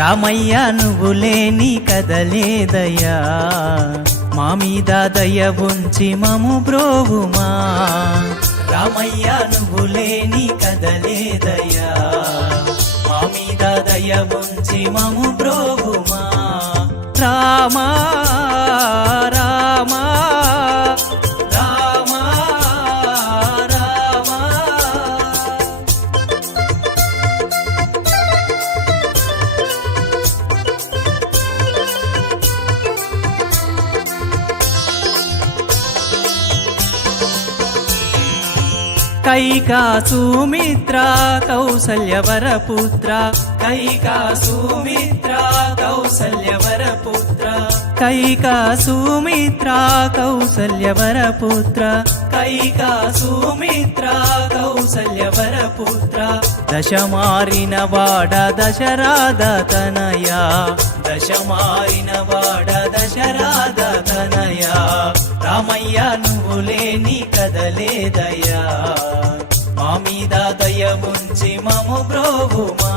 రామయ్య నువ్వు లేని కదలేదయ్యా. మా మీద దయ ఉంచి మము బ్రోవుమా. రామయ్య నువ్వు లేని కదలేదయ్యా. మా మీద దయ ఉంచి మము బ్రోవుమా. రామా కైకా సుమిత్ర కౌసల్యవర పుత్ర కైకా సుమిత్ర కౌసల్యవర పుత్ర కైకా సుమిత్ర కౌసల్యవర పుత్ర కైకా సుమిత్ర కౌసల్యవర పుత్ర దశమారిన వాడ దశరాధ తనయా దశమారిన వాడ దశరాధ తనయా రామయ్య నువ్వు లేని కదలేదయ్యా మా మీద దయ ఉంచి మము బ్రోవుమా.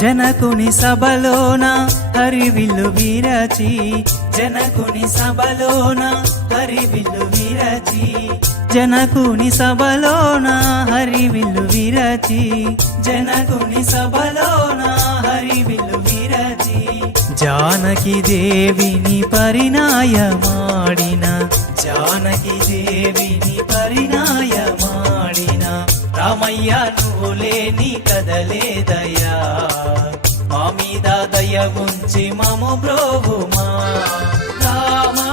జనకుని సభలోన హరివిల్లు విరచి జనకుని సభలోన హరివిల్లు విరచి జనకుని సభలోన హరివిల్లు విరచి జనకుని సభలోన హరివిల్లు విరచి. జానకి దేవిని పరిణాయమాడిన జానకి దేవిని పరిణాయ రామయ్య నువ్వు లేని కదలేదయ్యా మా మీద దయ ఉంచి మము ప్రభుమా. రామా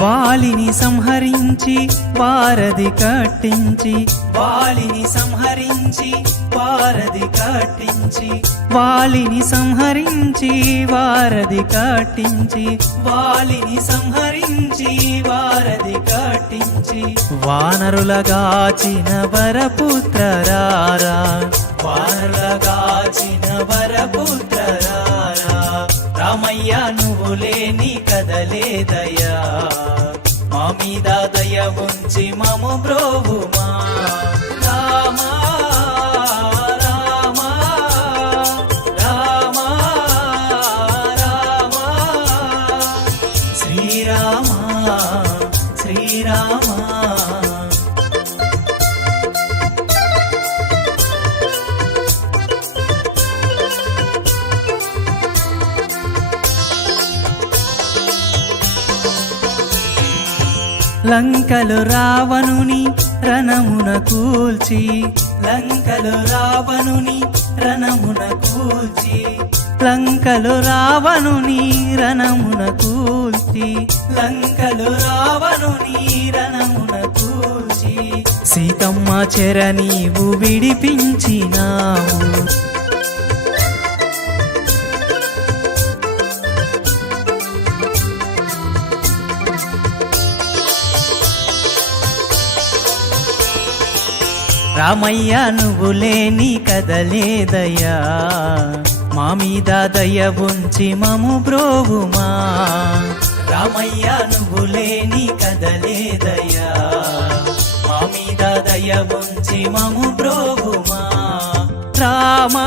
వాలిని సంహరించి వారధి కట్టించి. వాలిని సంహరించి వారధి కట్టించి. వాలిని సంహరించి వారధి కట్టించి. వాలిని సంహరించి వారధి కట్టించి. వానరులగాచిన వరపుత్రరారా వానరులగాచిన రామయ్య నువ్వు లేని కదలేదయ్యా మా మీద దయ ఉంచి మము బ్రోవుమా. రామా రామా రామా రామా. శ్రీరామా శ్రీరామా. లంకలు రావణుని రణమున కూల్చి లంకలు రావణుని రణమున కూల్చి లంకలు రావణుని రణమున కూల్చి లంకలు రావణుని రణమున కూల్చి. సీతమ్మ చెర నీవు విడిపించినావు రామయ్య నువ్వు లేని కదలేదయ్యా. మా మీద దయ ఉంచి మము బ్రోవుమా. రామయ్య నువ్వు లేని కదలేదయ్యా. మా మీద దయ ఉంచి మము బ్రోవుమా. రామా రామా